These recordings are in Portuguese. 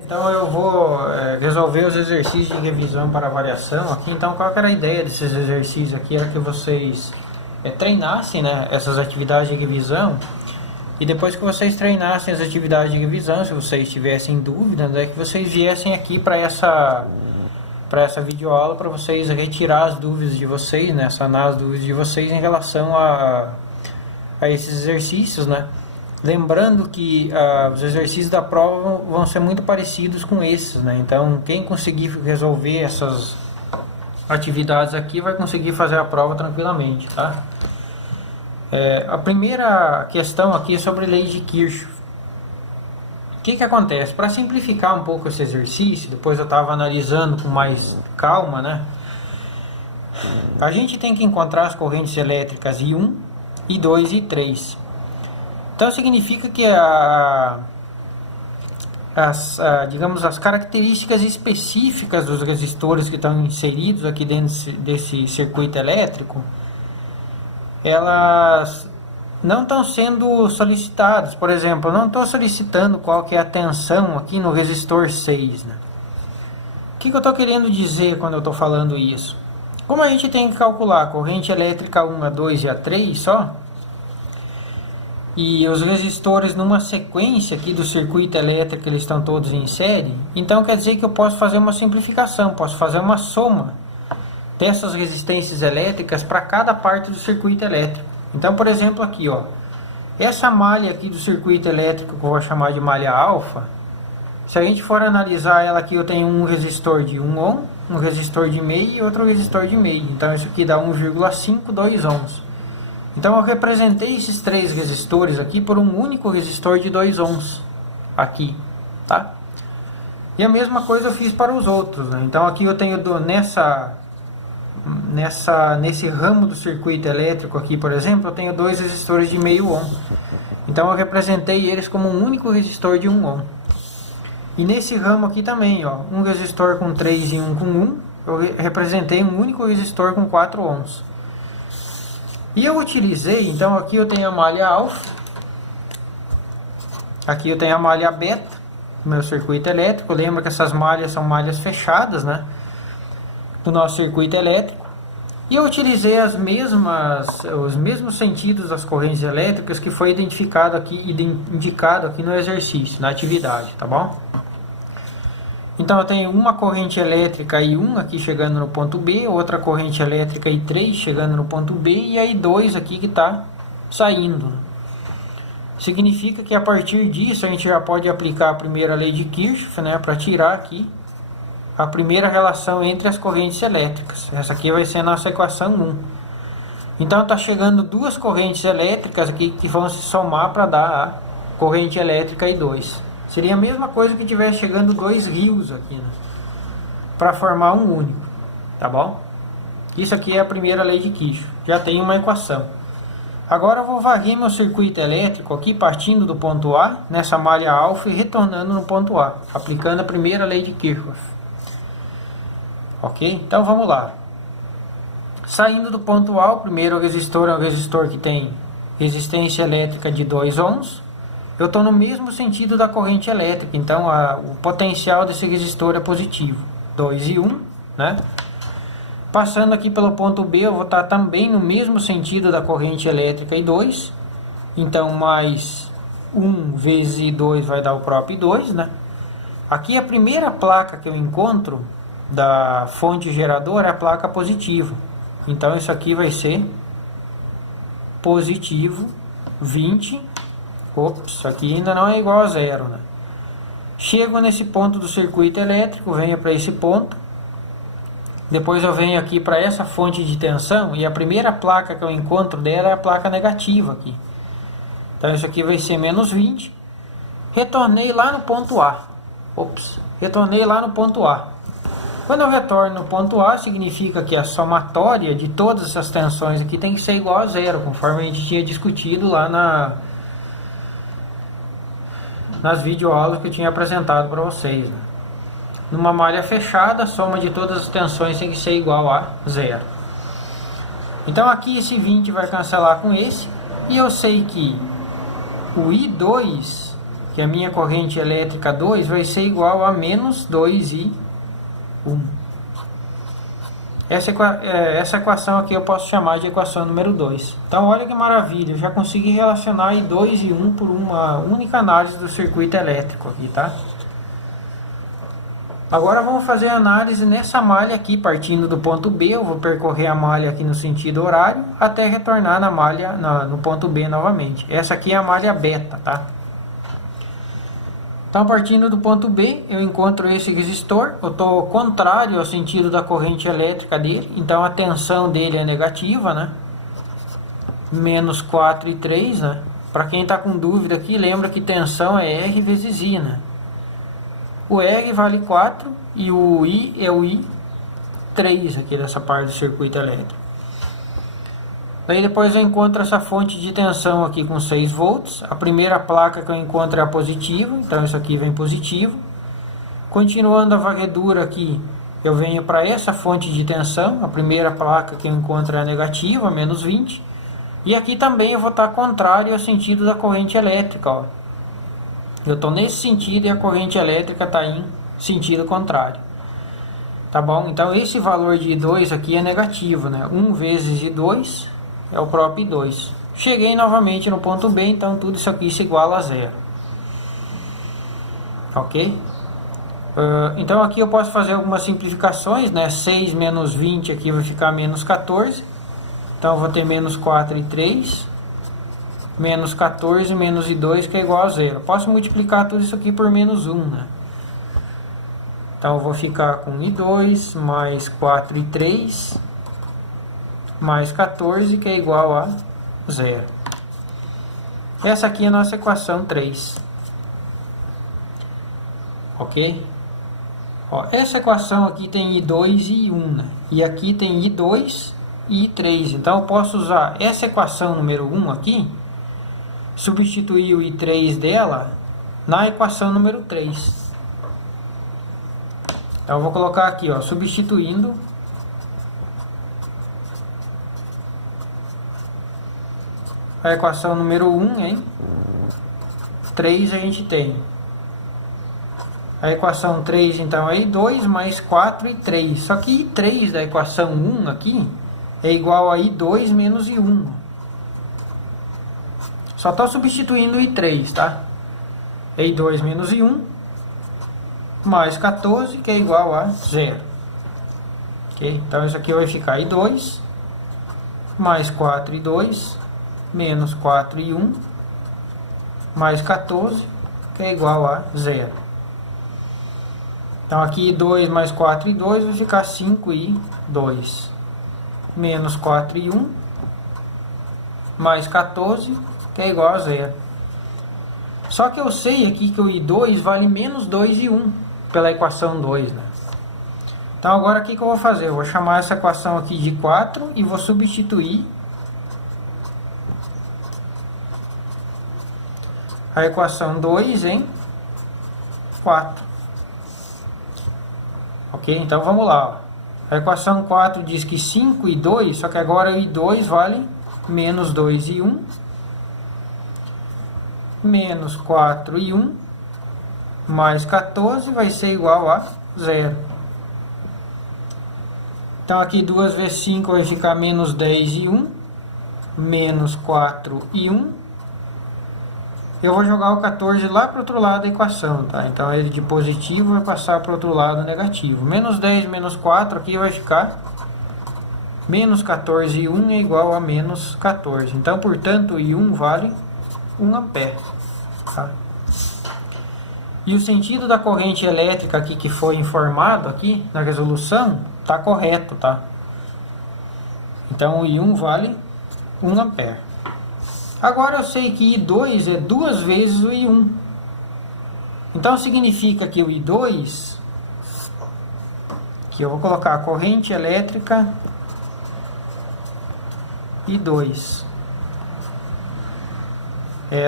Então eu vou resolver os exercícios de revisão para avaliação aqui. Então qual que era a ideia desses exercícios aqui? Era que vocês treinassem, né, essas atividades de revisão. E depois que vocês treinassem as atividades de revisão, se vocês tivessem dúvidas, que vocês viessem aqui para essa videoaula para vocês retirar as dúvidas de vocês, né, sanar as dúvidas de vocês em relação a esses exercícios, né? Lembrando que os exercícios da prova vão ser muito parecidos com esses, né? Então, quem conseguir resolver essas atividades aqui vai conseguir fazer a prova tranquilamente, tá? A primeira questão aqui é sobre lei de Kirchhoff. O que acontece? Para simplificar um pouco esse exercício, depois eu estava analisando com mais calma, né? A gente tem que encontrar as correntes elétricas I1, I2 e I3. Então significa que digamos, as características específicas dos resistores que estão inseridos aqui dentro desse circuito elétrico, elas não estão sendo solicitadas. Por exemplo, eu não estou solicitando qual que é a tensão aqui no resistor 6, né? O que eu estou querendo dizer quando eu estou falando isso? Como a gente tem que calcular a corrente elétrica 1, a 2 e a 3 só, e os resistores numa sequência aqui do circuito elétrico, eles estão todos em série, então quer dizer que eu posso fazer uma simplificação, posso fazer uma soma dessas resistências elétricas para cada parte do circuito elétrico. Então, por exemplo, aqui, ó, essa malha aqui do circuito elétrico, que eu vou chamar de malha alfa, se a gente for analisar ela aqui, eu tenho um resistor de 1 ohm, um resistor de meio e outro resistor de meio. Então, isso aqui dá 1,52 ohms. Então eu representei esses três resistores aqui por um único resistor de 2 ohms aqui, tá? E a mesma coisa eu fiz para os outros, né? Então aqui eu tenho nesse ramo do circuito elétrico aqui, por exemplo, eu tenho dois resistores de meio ohm. Então eu representei eles como um único resistor de 1 ohm. E nesse ramo aqui também, ó, um resistor com 3 e um com 1, eu representei um único resistor com 4 ohms. E eu utilizei, então aqui eu tenho a malha alfa, aqui eu tenho a malha beta, no meu circuito elétrico. Lembra que essas malhas são malhas fechadas, né, do nosso circuito elétrico. E eu utilizei os mesmos sentidos das correntes elétricas que foi indicado aqui no exercício, na atividade, tá bom? Então eu tenho uma corrente elétrica I1 aqui chegando no ponto B, outra corrente elétrica I3 chegando no ponto B e a I2 aqui que está saindo. Significa que a partir disso a gente já pode aplicar a primeira lei de Kirchhoff, né, para tirar aqui a primeira relação entre as correntes elétricas. Essa aqui vai ser a nossa equação 1. Então está chegando duas correntes elétricas aqui que vão se somar para dar a corrente elétrica I2. Seria a mesma coisa que tivesse chegando dois rios aqui, né, para formar um único, tá bom? Isso aqui é a primeira lei de Kirchhoff, já tem uma equação. Agora eu vou varrer meu circuito elétrico aqui, partindo do ponto A, nessa malha alfa e retornando no ponto A, aplicando a primeira lei de Kirchhoff. Ok? Então vamos lá. Saindo do ponto A, o primeiro resistor é um resistor que tem resistência elétrica de 2 ohms. Eu estou no mesmo sentido da corrente elétrica, então o potencial desse resistor é positivo, 2 e 1, né? Passando aqui pelo ponto B, eu vou estar também no mesmo sentido da corrente elétrica I2, então mais 1 vezes I2 vai dar o próprio I2, né? Aqui a primeira placa que eu encontro da fonte geradora é a placa positiva, então isso aqui vai ser positivo 20. Ops, aqui ainda não é igual a zero, né? Chego nesse ponto do circuito elétrico, venho para esse ponto. Depois eu venho aqui para essa fonte de tensão e a primeira placa que eu encontro dela é a placa negativa aqui. Então isso aqui vai ser menos 20. Retornei lá no ponto A. Ops, retornei lá no ponto A. Quando eu retorno no ponto A, significa que a somatória de todas essas tensões aqui tem que ser igual a zero, conforme a gente tinha discutido lá nas videoaulas que eu tinha apresentado para vocês, né? Numa malha fechada, a soma de todas as tensões tem que ser igual a zero. Então aqui esse 20 vai cancelar com esse, e eu sei que o I2, que a minha corrente elétrica 2 vai ser igual a menos 2I1. Essa equação aqui eu posso chamar de equação número 2. Então olha que maravilha, eu já consegui relacionar I2 e 1 por uma única análise do circuito elétrico aqui, tá? Agora vamos fazer a análise nessa malha aqui, partindo do ponto B. Eu vou percorrer a malha aqui no sentido horário, até retornar na malha, no ponto B novamente. Essa aqui é a malha beta, tá? Então, partindo do ponto B, eu encontro esse resistor. Eu estou contrário ao sentido da corrente elétrica dele, então a tensão dele é negativa, né? Menos 4 e 3, né? Para quem está com dúvida aqui, lembra que tensão é R vezes I, né? O R vale 4 e o I é o I3 aqui dessa parte do circuito elétrico. Daí depois eu encontro essa fonte de tensão aqui com 6 volts. A primeira placa que eu encontro é a positiva, então isso aqui vem positivo. Continuando a varredura aqui, eu venho para essa fonte de tensão. A primeira placa que eu encontro é a negativa, menos 20. E aqui também eu vou estar contrário ao sentido da corrente elétrica, ó. Eu estou nesse sentido e a corrente elétrica está em sentido contrário. Tá bom? Então esse valor de I2 aqui é negativo, né? 1 vezes I2 é o próprio I2. Cheguei novamente no ponto B, então tudo isso aqui se iguala a zero. Ok? Então aqui eu posso fazer algumas simplificações, né? 6 menos 20 aqui vai ficar menos 14. Então eu vou ter menos 4 e 3. Menos 14 menos I2 que é igual a zero. Posso multiplicar tudo isso aqui por menos 1, né? Então eu vou ficar com I2 mais 4 e 3 mais 14 que é igual a zero. Essa aqui é a nossa equação 3. Ok? Ó, essa equação aqui tem I2 e I1, né? E aqui tem I2 e I3. Então eu posso usar essa equação número 1 aqui, substituir o I3 dela na equação número 3. Então eu vou colocar aqui, ó, substituindo a equação número 1 em 3 a gente tem. A equação 3 então é I2 mais 4 e 3. Só que I3 da equação 1 aqui é igual a I2 menos I1. Só estou substituindo o I3, tá? É I2 menos I1 mais 14, que é igual a 0. Ok? Então isso aqui vai ficar I2 mais 4 e 2 menos 4 e 1 mais 14, que é igual a 0. Então aqui I2 mais 4 e 2 vai ficar 5 e 2 menos 4 e 1 mais 14, que é igual a 0. Só que eu sei aqui que o I2 vale menos 2 e 1 pela equação 2, né? Então agora o que eu vou fazer? Eu vou chamar essa equação aqui de 4 e vou substituir a equação 2 em 4. Ok? Então vamos lá, ó. A equação 4 diz que 5 e 2, só que agora o I2 vale menos 2 e 1 menos 4 e 1 mais 14 vai ser igual a 0. Então aqui 2 vezes 5 vai ficar menos 10 e 1 menos 4 e 1. Eu vou jogar o 14 lá para o outro lado da equação, tá? Então ele de positivo vai passar para o outro lado negativo. Menos 10 menos 4 aqui vai ficar menos 14 e 1 é igual a menos 14. Então, portanto, o I1 vale 1 ampere. Tá? E o sentido da corrente elétrica aqui que foi informado aqui na resolução está correto, tá? Então o I1 vale 1 ampere. Agora eu sei que I2 é 2 vezes o I1. Então significa que o I2, que eu vou colocar a corrente elétrica I2.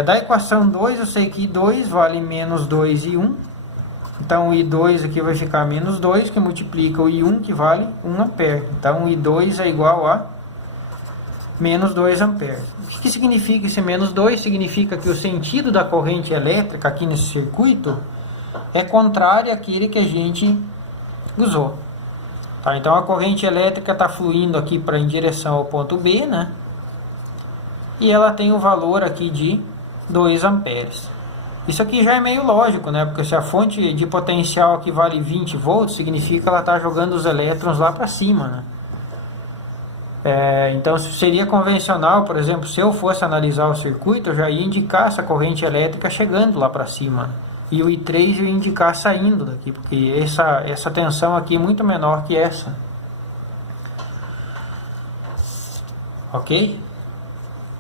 Da equação 2 eu sei que I2 vale menos 2 e 1. Então o I2 aqui vai ficar menos 2, que multiplica o I1, que vale 1 ampere. Então o I2 é igual a menos 2 amperes. O que significa esse menos 2? Significa que o sentido da corrente elétrica aqui nesse circuito é contrário àquele que a gente usou. Tá? Então a corrente elétrica está fluindo aqui em direção ao ponto B, né? E ela tem o valor aqui de 2 amperes. Isso aqui já é meio lógico, né? Porque se a fonte de potencial aqui vale 20 volts, significa que ela está jogando os elétrons lá para cima, né? Então seria convencional, por exemplo, se eu fosse analisar o circuito, eu já ia indicar essa corrente elétrica chegando lá para cima. E o I3 eu ia indicar saindo daqui, porque essa tensão aqui é muito menor que essa. Ok?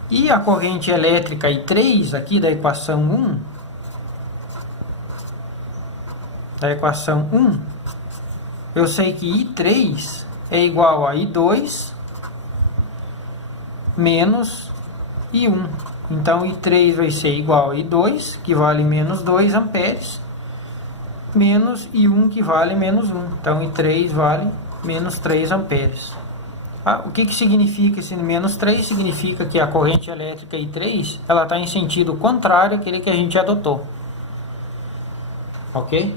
E a corrente elétrica I3 aqui da equação 1, eu sei que I3 é igual a I2 menos I1. Então I3 vai ser igual a I2, que vale menos 2 amperes, menos I1, que vale menos 1. Então I3 vale menos 3 amperes. O que significa esse menos 3? Significa que a corrente elétrica I3 ela está em sentido contrário àquele que a gente adotou. Ok?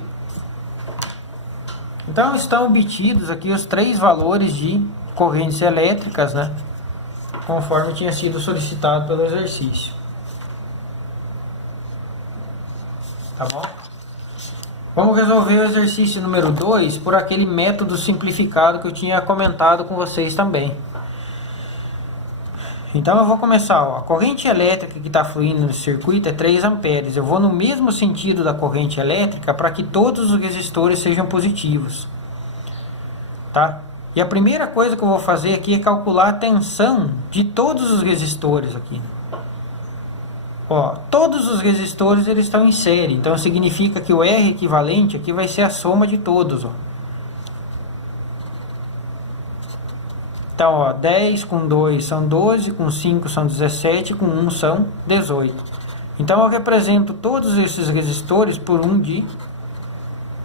Então estão obtidos aqui os 3 valores de correntes elétricas, né? Conforme tinha sido solicitado pelo exercício. Tá bom? Vamos resolver o exercício número 2 por aquele método simplificado que eu tinha comentado com vocês também. Então eu vou começar. A corrente elétrica que está fluindo no circuito é 3 amperes. Eu vou no mesmo sentido da corrente elétrica para que todos os resistores sejam positivos. Tá? E a primeira coisa que eu vou fazer aqui é calcular a tensão de todos os resistores aqui. Todos os resistores eles estão em série, então significa que o R equivalente aqui vai ser a soma de todos. Então, 10 com 2 são 12, com 5 são 17, com 1 são 18. Então eu represento todos esses resistores por um de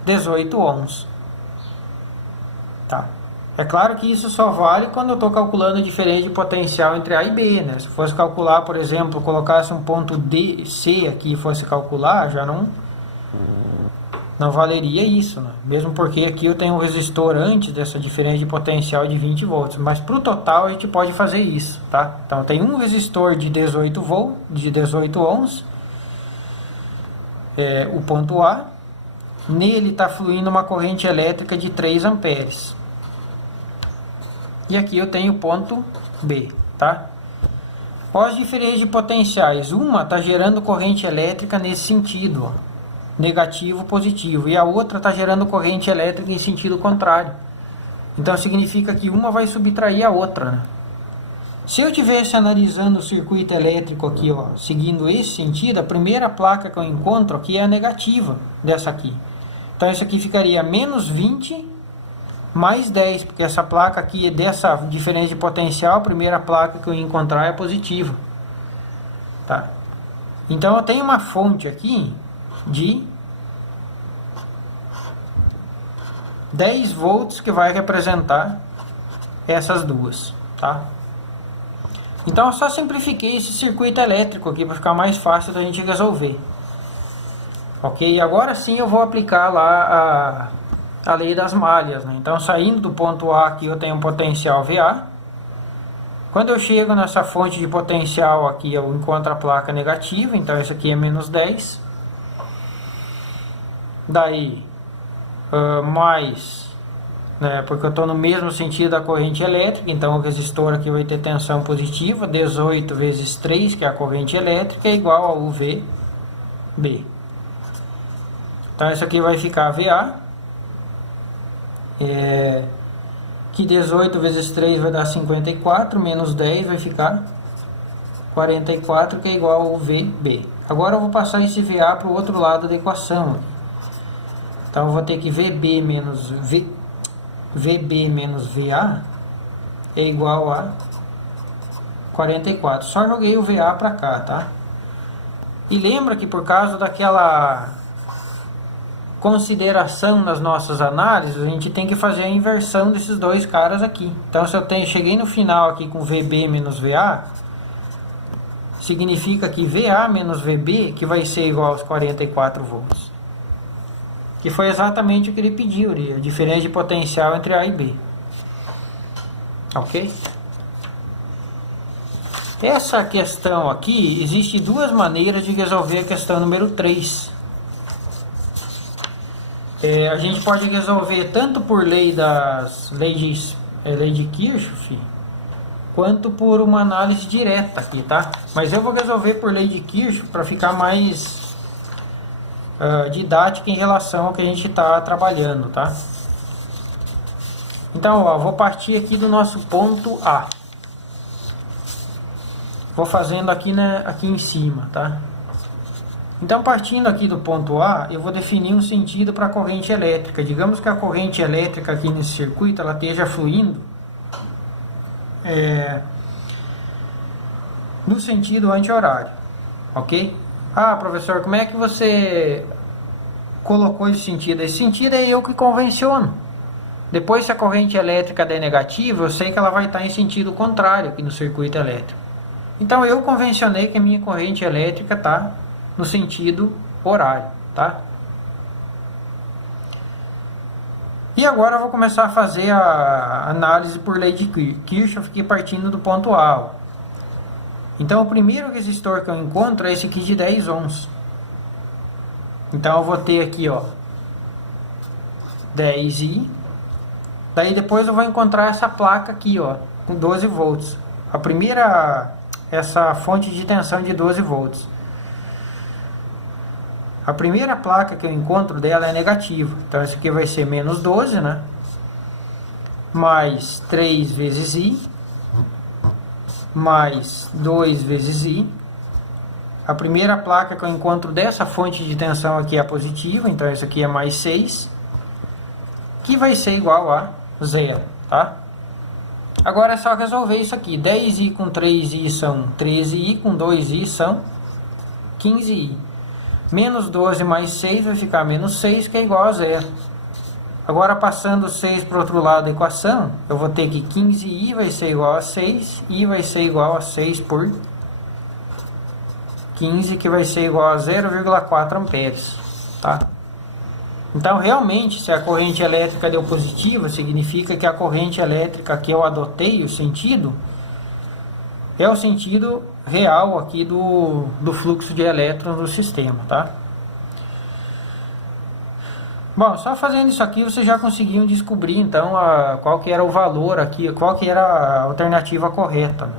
18 ohms. Tá? É claro que isso só vale quando eu estou calculando a diferença de potencial entre A e B, né? Se fosse calcular, por exemplo, colocasse um ponto D, C aqui e fosse calcular, já não valeria isso, né? Mesmo porque aqui eu tenho um resistor antes dessa diferença de potencial de 20 volts. Mas para o total a gente pode fazer isso, tá? Então tem um resistor de 18 volts, de 18 ohms, o ponto A. Nele está fluindo uma corrente elétrica de 3 amperes. E aqui eu tenho o ponto B, tá? As diferenças de potenciais. Uma está gerando corrente elétrica nesse sentido, negativo, positivo. E a outra está gerando corrente elétrica em sentido contrário. Então significa que uma vai subtrair a outra, né? Se eu estivesse analisando o circuito elétrico aqui, seguindo esse sentido, a primeira placa que eu encontro aqui é a negativa dessa aqui. Então isso aqui ficaria menos 20 mais 10, porque essa placa aqui, dessa diferença de potencial, a primeira placa que eu encontrar é positiva. Tá? Então eu tenho uma fonte aqui de 10 volts que vai representar essas duas. Tá? Então eu só simplifiquei esse circuito elétrico aqui para ficar mais fácil da gente resolver. Ok? Agora sim eu vou aplicar lá a lei das malhas, né? Então saindo do ponto A aqui eu tenho um potencial VA. Quando eu chego nessa fonte de potencial aqui eu encontro a placa negativa, então isso aqui é menos 10. Daí mais, né, porque eu estou no mesmo sentido da corrente elétrica, então o resistor aqui vai ter tensão positiva, 18 vezes 3, que é a corrente elétrica, é igual a UVB. Então isso aqui vai ficar VA. Que 18 vezes 3 vai dar 54, menos 10 vai ficar 44, que é igual ao VB. Agora eu vou passar esse VA para o outro lado da equação. Então eu vou ter que VB menos VA é igual a 44. Só joguei o VA para cá, tá? E lembra que por causa consideração nas nossas análises, a gente tem que fazer a inversão desses dois caras aqui. Então, se eu cheguei no final aqui com VB menos VA, significa que VA menos VB, que vai ser igual aos 44 volts. Que foi exatamente o que ele pediu, a diferença de potencial entre A e B. Ok? Essa questão aqui, existe duas maneiras de resolver a questão número 3. A gente pode resolver tanto por lei de Kirchhoff, quanto por uma análise direta aqui, tá? Mas eu vou resolver por lei de Kirchhoff para ficar mais didática em relação ao que a gente está trabalhando, tá? Então, ó, vou partir aqui do nosso ponto A. Vou fazendo aqui em cima, tá? Então, partindo aqui do ponto A, eu vou definir um sentido para a corrente elétrica. Digamos que a corrente elétrica aqui nesse circuito, ela esteja fluindo no sentido anti-horário, ok? Ah, professor, como é que você colocou esse sentido? Esse sentido é eu que convenciono. Depois, se a corrente elétrica der negativa, eu sei que ela vai estar em sentido contrário aqui no circuito elétrico. Então, eu convencionei que a minha corrente elétrica está no sentido horário, tá? E agora eu vou começar a fazer a análise por lei de Kirchhoff, aqui partindo do ponto A. Ó. Então, o primeiro resistor que eu encontro é esse aqui de 10 ohms. Então, eu vou ter aqui, ó, 10I. Daí, depois eu vou encontrar essa placa aqui, ó, com 12 volts. A primeira, essa fonte de tensão de 12 volts. A primeira placa que eu encontro dela é negativa. Então, essa aqui vai ser menos 12, né? Mais 3 vezes I. Mais 2 vezes I. A primeira placa que eu encontro dessa fonte de tensão aqui é a positiva. Então, essa aqui é mais 6. Que vai ser igual a 0, tá? Agora é só resolver isso aqui. 10I com 3I são 13I. Com 2I são 15I. Menos 12 mais 6 vai ficar menos 6, que é igual a 0. Agora, passando 6 para o outro lado da equação, eu vou ter que 15i vai ser igual a 6, i vai ser igual a 6 por 15, que vai ser igual a 0,4 amperes. Tá? Então, realmente, se a corrente elétrica deu positiva, significa que a corrente elétrica que eu adotei, o sentido, é o sentido real aqui do fluxo de elétrons do sistema, tá? Bom, só fazendo isso aqui vocês já conseguiam descobrir então qual que era o valor aqui, qual que era a alternativa correta, né?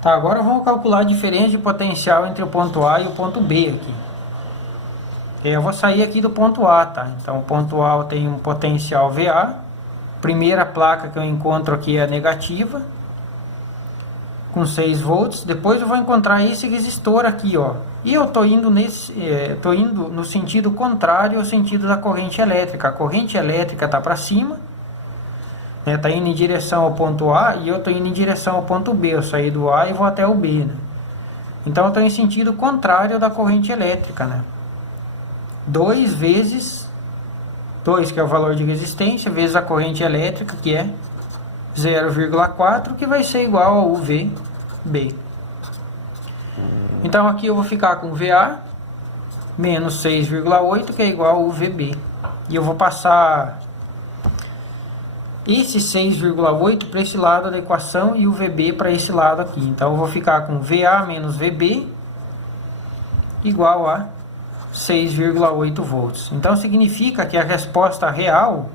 Tá, agora vamos calcular a diferença de potencial entre o ponto A e o ponto B aqui. Eu vou sair aqui do ponto A, tá? Então o ponto A tem um potencial VA. Primeira placa que eu encontro aqui é a negativa, com 6 volts. Depois eu vou encontrar esse resistor aqui, ó. E eu tô indo no sentido contrário ao sentido da corrente elétrica. A corrente elétrica tá para cima, né? Tá indo em direção ao ponto A, e eu tô indo em direção ao ponto B. Eu saí do A e vou até o B, né? Então eu tô em sentido contrário da corrente elétrica, né? 2 vezes 2, que é o valor de resistência, vezes a corrente elétrica, que é 0,4, que vai ser igual ao VB. Então aqui eu vou ficar com VA menos 6,8, que é igual ao VB. E eu vou passar esse 6,8 para esse lado da equação e o VB para esse lado aqui. Então eu vou ficar com VA menos VB igual a 6,8 volts. Então significa que a resposta real,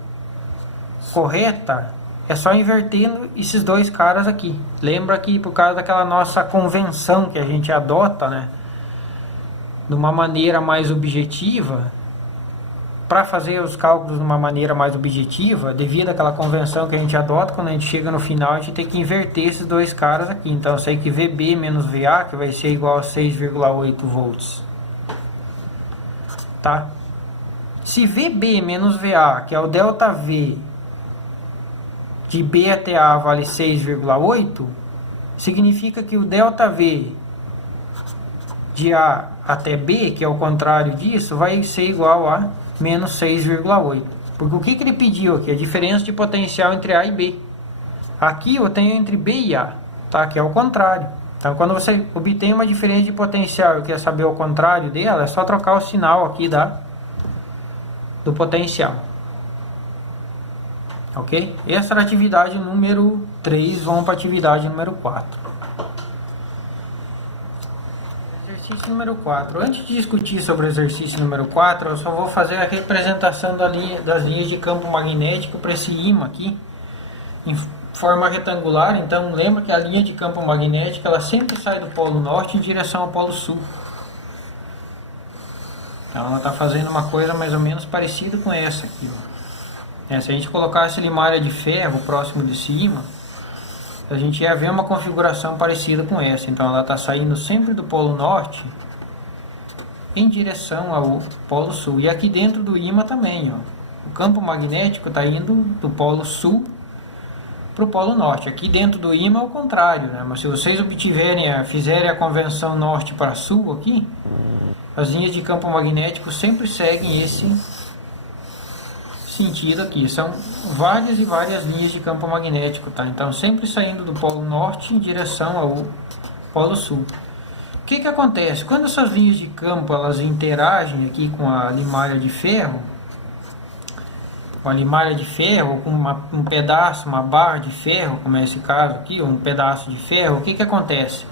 correta, é só invertendo esses dois caras aqui. Lembra que por causa daquela nossa convenção que a gente adota, né, de uma maneira mais objetiva, para fazer os cálculos de uma maneira mais objetiva, devido àquela convenção que a gente adota, quando a gente chega no final, a gente tem que inverter esses dois caras aqui. Então eu sei que VB menos VA, que vai ser igual a 6,8 volts. Tá? Se VB menos VA, que é o delta V de B até A, vale 6,8, significa que o delta V de A até B, que é o contrário disso, vai ser igual a menos 6,8. Porque o que ele pediu aqui? A diferença de potencial entre A e B. Aqui eu tenho entre B e A, tá? Que é o contrário. Então, quando você obtém uma diferença de potencial e quer saber o contrário dela, é só trocar o sinal aqui do potencial. Ok? Essa era a atividade número 3, vamos para a atividade número 4. Exercício número 4. Antes de discutir sobre o exercício número 4, eu só vou fazer a representação das linhas de campo magnético para esse ímã aqui, em forma retangular. Então, lembra que a linha de campo magnético ela sempre sai do polo norte em direção ao polo sul. Então, ela está fazendo uma coisa mais ou menos parecida com essa aqui. Se a gente colocasse limalha de ferro próximo desse ímã, a gente ia ver uma configuração parecida com essa. Então ela está saindo sempre do polo norte em direção ao polo sul. E aqui dentro do ímã também, ó, o campo magnético está indo do polo sul para o polo norte. Aqui dentro do ímã é o contrário, né? Mas se vocês fizerem a convenção norte para sul aqui, as linhas de campo magnético sempre seguem esse sentido aqui. São várias e várias linhas de campo magnético, tá? Então sempre saindo do polo norte em direção ao polo sul. O que acontece? Quando essas linhas de campo elas interagem aqui com a limalha de ferro, com um pedaço, uma barra de ferro, como é esse caso aqui, ou um pedaço de ferro, o que acontece?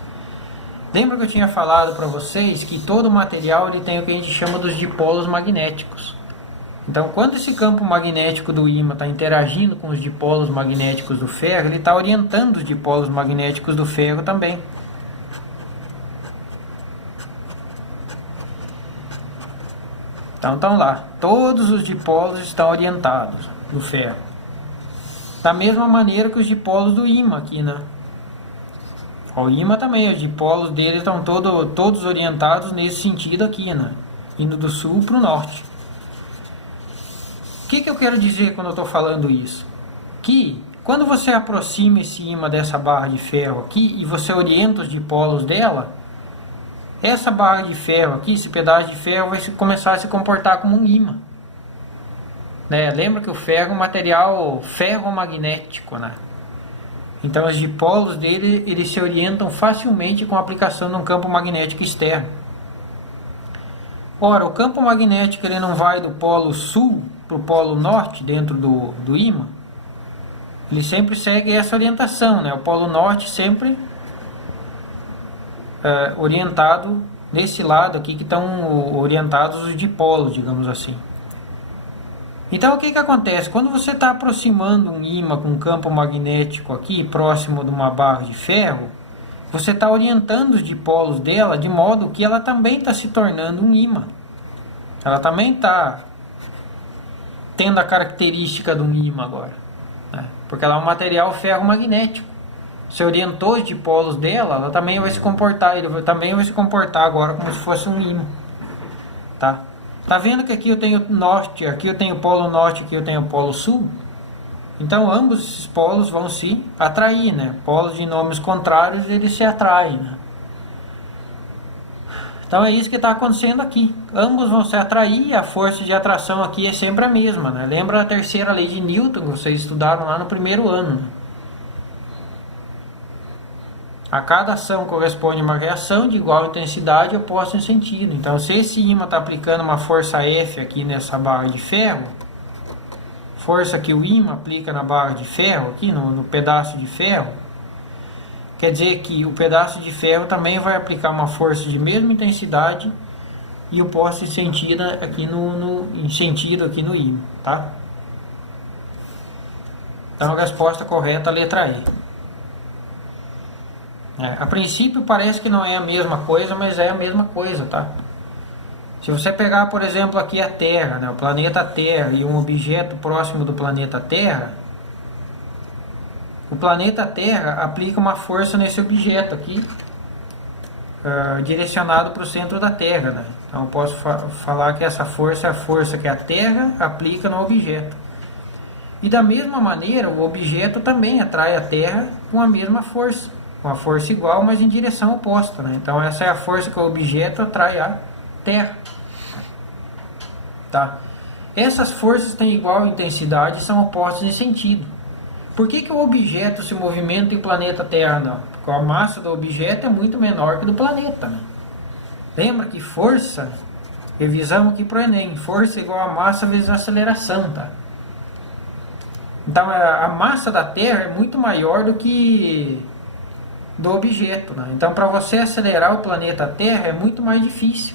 Lembra que eu tinha falado para vocês que todo material ele tem o que a gente chama dos dipolos magnéticos. Então, quando esse campo magnético do ímã está interagindo com os dipolos magnéticos do ferro, ele está orientando os dipolos magnéticos do ferro também. Então, estão lá. Todos os dipolos estão orientados do ferro. Da mesma maneira que os dipolos do ímã aqui, né? O ímã também, os dipolos dele estão todos orientados nesse sentido aqui, né? Indo do sul para o norte. O que eu quero dizer quando eu estou falando isso? Que quando você aproxima esse ímã dessa barra de ferro aqui e você orienta os dipolos dela, essa barra de ferro aqui, esse pedaço de ferro vai começar a se comportar como um ímã. Né? Lembra que o ferro é um material ferromagnético, né? Então os dipolos dele eles se orientam facilmente com a aplicação de um campo magnético externo. Ora, o campo magnético ele não vai do polo sul para o polo norte dentro do ímã. Ele sempre segue essa orientação, né? O polo norte sempre orientado nesse lado aqui que estão orientados os dipolos, digamos assim. Então o que acontece? Quando você está aproximando um ímã com um campo magnético aqui próximo de uma barra de ferro, você está orientando os dipolos dela de modo que ela também está se tornando um ímã. Ela também está tendo a característica de um ímã agora, né? Porque ela é um material ferromagnético. Você orientou os dipolos dela, ela também vai se comportar, ele também vai se comportar agora como se fosse um ímã, tá? Tá vendo que aqui eu tenho norte, aqui eu tenho polo norte, aqui eu tenho polo sul? Então ambos esses polos vão se atrair, né? Polos de nomes contrários, eles se atraem, né? Então é isso que está acontecendo aqui. Ambos vão se atrair e a força de atração aqui é sempre a mesma, né? Lembra a terceira lei de Newton que vocês estudaram lá no primeiro ano, né? A cada ação corresponde uma reação de igual intensidade oposta em sentido. Então, se esse ímã está aplicando uma força F aqui nessa barra de ferro, força que o ímã aplica na barra de ferro, aqui no pedaço de ferro, quer dizer que o pedaço de ferro também vai aplicar uma força de mesma intensidade e oposta em sentido aqui no ímã, tá? Então, a resposta correta é a letra E. A princípio parece que não é a mesma coisa, mas é a mesma coisa, tá? Se você pegar, por exemplo, aqui a Terra, né, o planeta Terra e um objeto próximo do planeta Terra, o planeta Terra aplica uma força nesse objeto aqui, direcionado para o centro da Terra, né? Então eu posso falar que essa força é a força que a Terra aplica no objeto. E da mesma maneira, o objeto também atrai a Terra com a mesma força. com a força igual, mas em direção oposta, né? Então essa é a força que o objeto atrai à Terra. Tá? Essas forças têm igual intensidade e são opostas em sentido. Por que o objeto se movimenta e o planeta Terra não? Porque a massa do objeto é muito menor que do planeta, né? Lembra que força, revisamos aqui para o Enem, força é igual a massa vezes a aceleração, tá? Então a massa da Terra é muito maior do que do objeto, né? Então para você acelerar o planeta Terra é muito mais difícil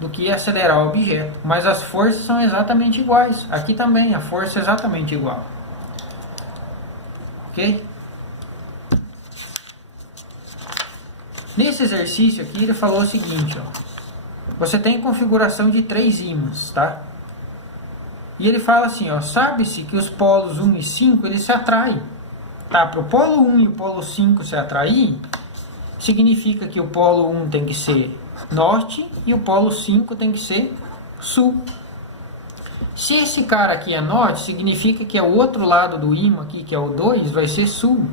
do que acelerar o objeto. Mas as forças são exatamente iguais. Aqui também a força é exatamente igual. Ok? Nesse exercício aqui ele falou o seguinte, ó. Você tem configuração de 3 ímãs, tá? E ele fala assim, ó, sabe-se que os polos 1 e 5 eles se atraem. Tá? Para o polo 1 e o polo 5 se atrair, significa que o polo 1 tem que ser norte e o polo 5 tem que ser sul. Se esse cara aqui é norte, significa que o outro lado do ímã aqui, que é o 2, vai ser sul.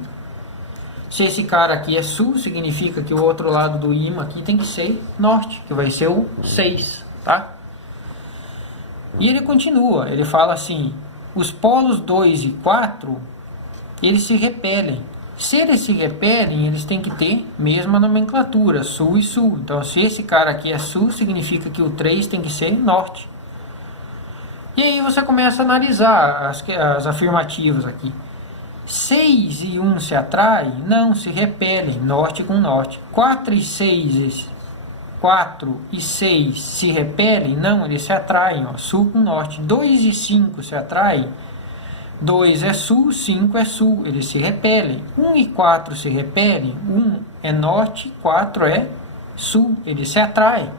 Se esse cara aqui é sul, significa que o outro lado do ímã aqui tem que ser norte, que vai ser o 6, tá? E ele continua, ele fala assim, os polos 2 e 4, eles se repelem. Se eles se repelem, eles têm que ter mesma nomenclatura, sul e sul. Então, se esse cara aqui é sul, significa que o 3 tem que ser norte. E aí você começa a analisar as afirmativas aqui. 6 e 1 se atraem? Não, se repelem, norte com norte. 4 e 6 se repelem? Não, eles se atraem, ó, sul com norte. 2 e 5 se atraem? 2 é sul, 5 é sul, eles se repelem. 1 e 4 se repelem? 1 é norte, 4 é sul, eles se atraem.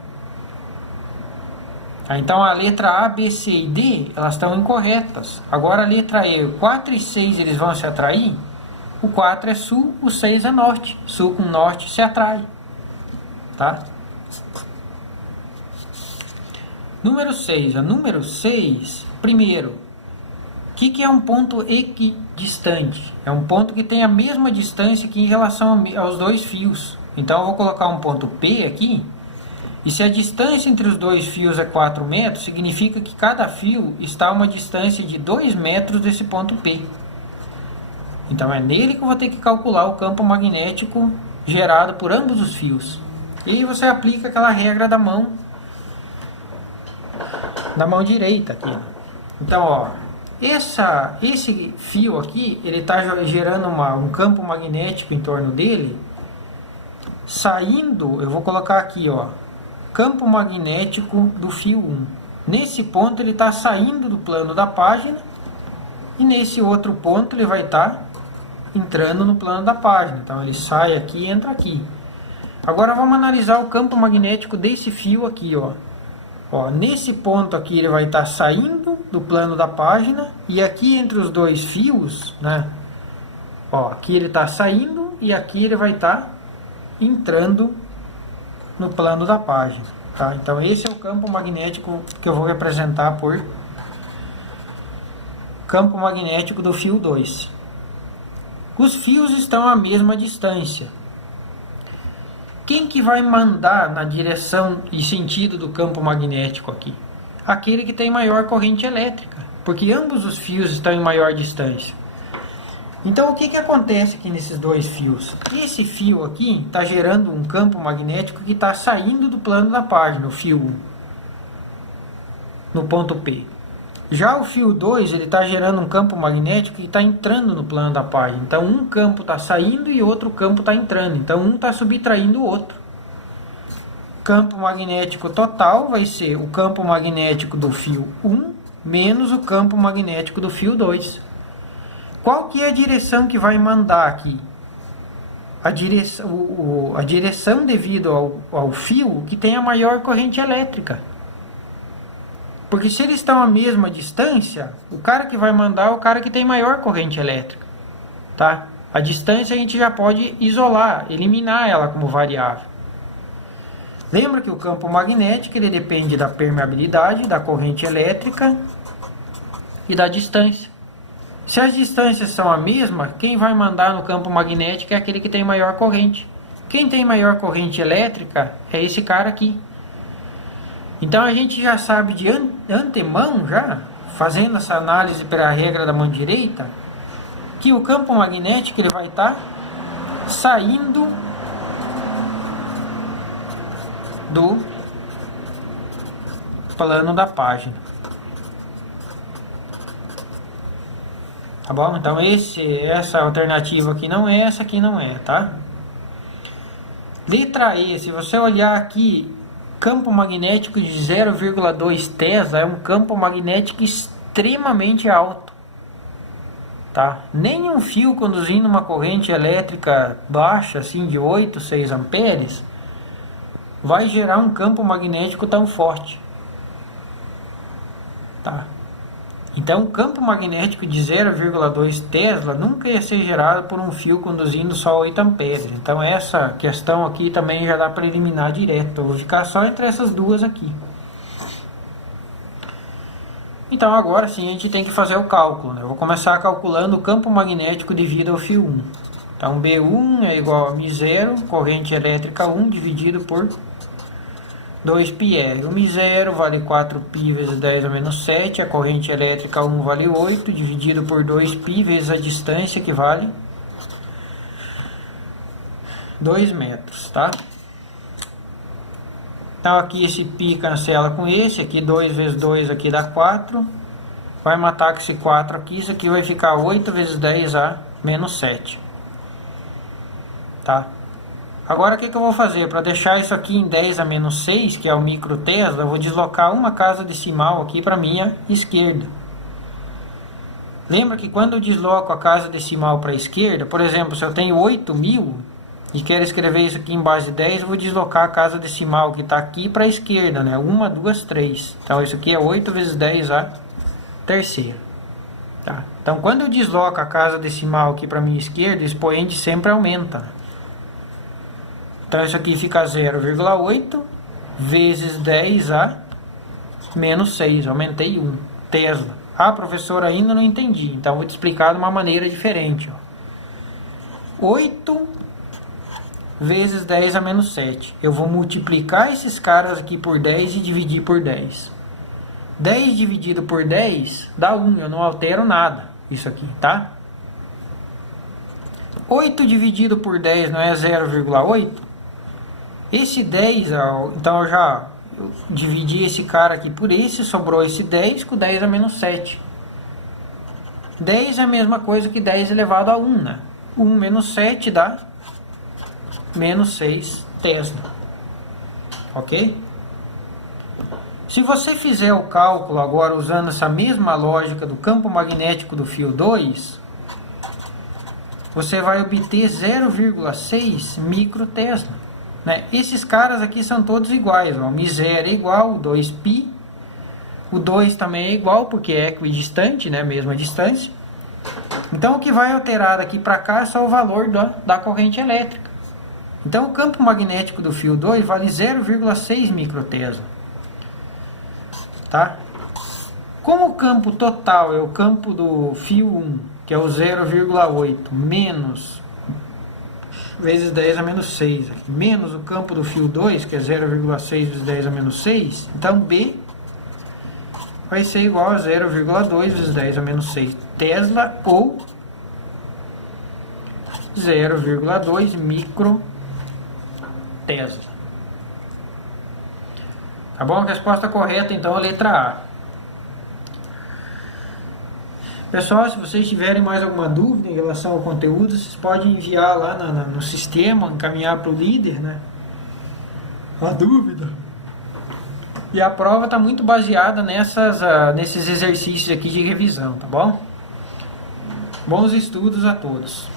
Então a letra A, B, C e D, elas estão incorretas. Agora a letra E, 4 e 6 eles vão se atrair? O 4 é sul, o 6 é norte. Sul com norte se atrai. Tá? Número 6. A número 6, primeiro, o que é um ponto equidistante? É um ponto que tem a mesma distância aqui em relação aos dois fios. Então eu vou colocar um ponto P aqui. E se a distância entre os dois fios é 4 metros, significa que cada fio está a uma distância de 2 metros desse ponto P. Então é nele que eu vou ter que calcular o campo magnético gerado por ambos os fios. E aí você aplica aquela regra da mão direita aqui. Então, ó, esse fio aqui, ele está gerando um campo magnético em torno dele, saindo, eu vou colocar aqui, ó, campo magnético do fio 1. Nesse ponto ele está saindo do plano da página e nesse outro ponto ele vai estar entrando no plano da página. Então ele sai aqui e entra aqui. Agora vamos analisar o campo magnético desse fio aqui, ó. Nesse ponto aqui ele vai estar saindo do plano da página e aqui entre os dois fios, né? Aqui ele está saindo e aqui ele vai estar entrando no plano da página, tá? Então esse é o campo magnético que eu vou representar por campo magnético do fio 2. Os fios estão à mesma distância. Quem que vai mandar na direção e sentido do campo magnético aqui? Aquele que tem maior corrente elétrica, porque ambos os fios estão em maior distância. Então, o que acontece aqui nesses dois fios? Esse fio aqui está gerando um campo magnético que está saindo do plano da página, o fio 1, no ponto P. Já o fio 2, ele está gerando um campo magnético que está entrando no plano da página. Então, um campo está saindo e outro campo está entrando. Então, um está subtraindo o outro. Campo magnético total vai ser o campo magnético do fio 1 menos o campo magnético do fio 2. Qual que é a direção que vai mandar aqui? A direção devido ao fio que tem a maior corrente elétrica. Porque se eles estão à mesma distância, o cara que vai mandar é o cara que tem maior corrente elétrica. Tá? A distância a gente já pode isolar, eliminar ela como variável. Lembra que o campo magnético ele depende da permeabilidade, da corrente elétrica e da distância. Se as distâncias são a mesma, quem vai mandar no campo magnético é aquele que tem maior corrente. Quem tem maior corrente elétrica é esse cara aqui. Então a gente já sabe de antemão, já fazendo essa análise pela regra da mão direita, que o campo magnético ele vai estar saindo do plano da página. Tá bom? Então essa alternativa aqui não é, essa aqui não é, tá? Letra E, se você olhar aqui, campo magnético de 0,2 Tesla é um campo magnético extremamente alto. Tá? Nenhum fio conduzindo uma corrente elétrica baixa, assim de 8, 6 amperes, vai gerar um campo magnético tão forte. Tá? Então, o campo magnético de 0,2 Tesla nunca ia ser gerado por um fio conduzindo só 8 amperes. Então, essa questão aqui também já dá para eliminar direto. Eu vou ficar só entre essas duas aqui. Então, agora sim, a gente tem que fazer o cálculo, né? Eu vou começar calculando o campo magnético devido ao fio 1. Então, B1 é igual a μ0, corrente elétrica 1, dividido por 2πr. O μ0 vale 4π vezes 10 a menos 7. A corrente elétrica 1 vale 8, dividido por 2π vezes a distância, que vale 2 metros, tá? Então aqui esse π cancela com esse, aqui 2 vezes 2 aqui dá 4. Vai matar com esse 4 aqui, isso aqui vai ficar 8 vezes 10 a menos 7. Tá? Agora o que eu vou fazer? Para deixar isso aqui em 10 a menos 6, que é o micro Tesla, eu vou deslocar uma casa decimal aqui para a minha esquerda. Lembra que quando eu desloco a casa decimal para a esquerda, por exemplo, se eu tenho 8.000 e quero escrever isso aqui em base de 10, eu vou deslocar a casa decimal que está aqui para a esquerda, né? 1, 2, 3. Então isso aqui é 8 vezes 10 a terceira. Tá? Então quando eu desloco a casa decimal aqui para a minha esquerda, o expoente sempre aumenta. Então isso aqui fica 0,8 vezes 10 a menos 6. Aumentei 1. Tesla. Ah, professor, ainda não entendi. Então vou te explicar de uma maneira diferente. Ó. 8 vezes 10 a menos 7. Eu vou multiplicar esses caras aqui por 10 e dividir por 10. 10 dividido por 10 dá 1. Eu não altero nada. Isso aqui, tá? 8 dividido por 10 não é 0,8? Esse 10, então eu já dividi esse cara aqui por esse, sobrou esse 10 com 10 a menos 7. 10 é a mesma coisa que 10 elevado a 1, né? 1 menos 7 dá menos 6 Tesla. Ok? Se você fizer o cálculo agora usando essa mesma lógica do campo magnético do fio 2, você vai obter 0,6 micro Tesla. Né? Esses caras aqui são todos iguais. Ó. O μ0 é igual, o 2π. O 2 também é igual, porque é equidistante, né? Mesma distância. Então o que vai alterar daqui para cá é só o valor da corrente elétrica. Então o campo magnético do fio 2 vale 0,6 microtesla. Tá? Como o campo total é o campo do fio 1, que é o 0,8, menos vezes 10 a menos 6, aqui, menos o campo do fio 2, que é 0,6 vezes 10 a menos 6, então B vai ser igual a 0,2 vezes 10 a menos 6 Tesla, ou 0,2 micro Tesla. Tá bom? A resposta correta, então, é a letra A. Pessoal, se vocês tiverem mais alguma dúvida em relação ao conteúdo, vocês podem enviar lá no sistema, encaminhar para o líder, né? A dúvida. E a prova está muito baseada nesses exercícios aqui de revisão, tá bom? Bons estudos a todos.